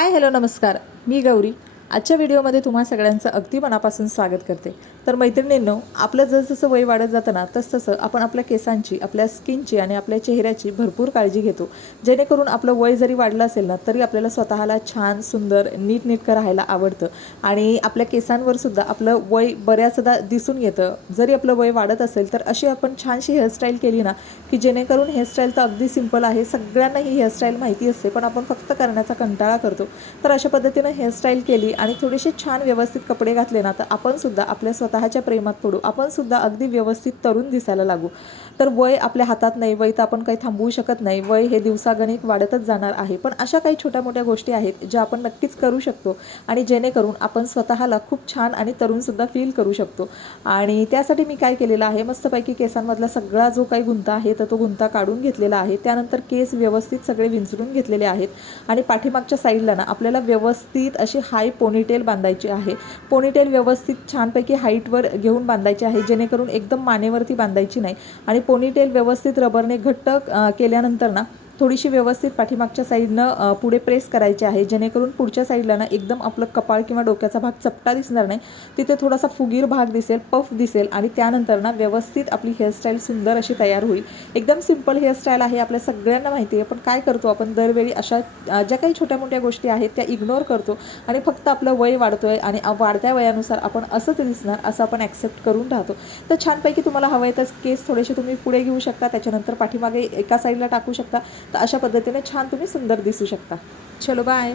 Hi hello नमस्कार, मी गौरी. आजच्या व्हिडिओमध्ये तुम्हा सगळ्यांचं अगदी मनापासून स्वागत करते. तर मैत्रिणींनो, आपलं जसं वय वाढत जातं ना तसं आपण आपल्या केसांची, आपल्या स्किनची आणि आपल्या चेहऱ्याची भरपूर काळजी घेतो, जेणेकरून आपलं वय जरी वाढलं असेल ना तरी आपल्याला स्वतःला छान, सुंदर, नीटनेटकं राहायला आवडतं. आणि आपल्या केसांवर सुद्धा आपलं वय बऱ्याचदा दिसून येतं. जरी आपलं वय वाढत असेल तर अशी आपण छानशी हेअरस्टाईल केली ना की जेणेकरून हेअरस्टाईल तर अगदी सिंपल आहे, सगळ्यांना ही हेअरस्टाईल माहिती असते, पण आपण फक्त करण्याचा कंटाळा करतो. तर अशा पद्धतीनं हेअरस्टाईल केली आणि थोडेसे छान व्यवस्थित कपडे घातले ना तर आपण सुद्धा आपल्या स्वतःच्या प्रेमात पडू, आपण सुद्धा अगदी व्यवस्थित तरुण दिसायला लागू. तर वय आपल्या हातात नाही, वय तर आपण काही थांबवू शकत नाही, वय हे दिवसागणिक वाढतच जाणार आहे. पण अशा काही छोट्या मोठ्या गोष्टी आहेत ज्या आपण नक्कीच करू शकतो आणि जेणेकरून आपण स्वतःला खूप छान आणि तरुणसुद्धा फील करू शकतो. आणि त्यासाठी मी काय केलेलं आहे, मस्तपैकी केसांमधला सगळा जो काही गुंता आहे तर तो गुंता काढून घेतलेला आहे. त्यानंतर केस व्यवस्थित सगळे विंचरून घेतलेले आहेत आणि पाठीमागच्या साईडला ना आपल्याला व्यवस्थित अशी हाय पोनीटेल बांधायची आहे. पोनीटेल व्यवस्थित छानपैकी हाईटवर घेऊन बांधायची आहे, जेणेकरून एकदम मानेवरती बांधायची नाही. आणि पोनीटेल व्यवस्थित रबरने घट्ट केल्यानंतर ना थोडीशी व्यवस्थित पाठीमागच्या साईडनं पुढे प्रेस करायची आहे, जेणेकरून पुढच्या साईडला ना एकदम आपलं कपाळ किंवा डोक्याचा भाग चपटा दिसणार नाही, तिथे थोडासा फुगीर भाग दिसेल, पफ दिसेल. आणि त्यानंतर ना व्यवस्थित आपली हेअरस्टाईल सुंदर अशी तयार होईल. एकदम सिंपल हेअरस्टाईल आहे, आपल्या सगळ्यांना माहिती आहे. पण काय करतो आपण दरवेळी, अशा ज्या काही छोट्या मोठ्या गोष्टी आहेत त्या इग्नोर करतो आणि फक्त आपलं वय वाढतोय आणि वाढत्या वयानुसार आपण असंच दिसणार असं आपण ॲक्सेप्ट करून राहतो. तर छानपैकी तुम्हाला हवं आहे तर केस थोडेसे तुम्ही पुढे घेऊ शकता, त्याच्यानंतर पाठीमागे एका साईडला टाकू शकता. तर अशा पद्धतीने छान तुम्ही सुंदर दिसू शकता. चलो बाय.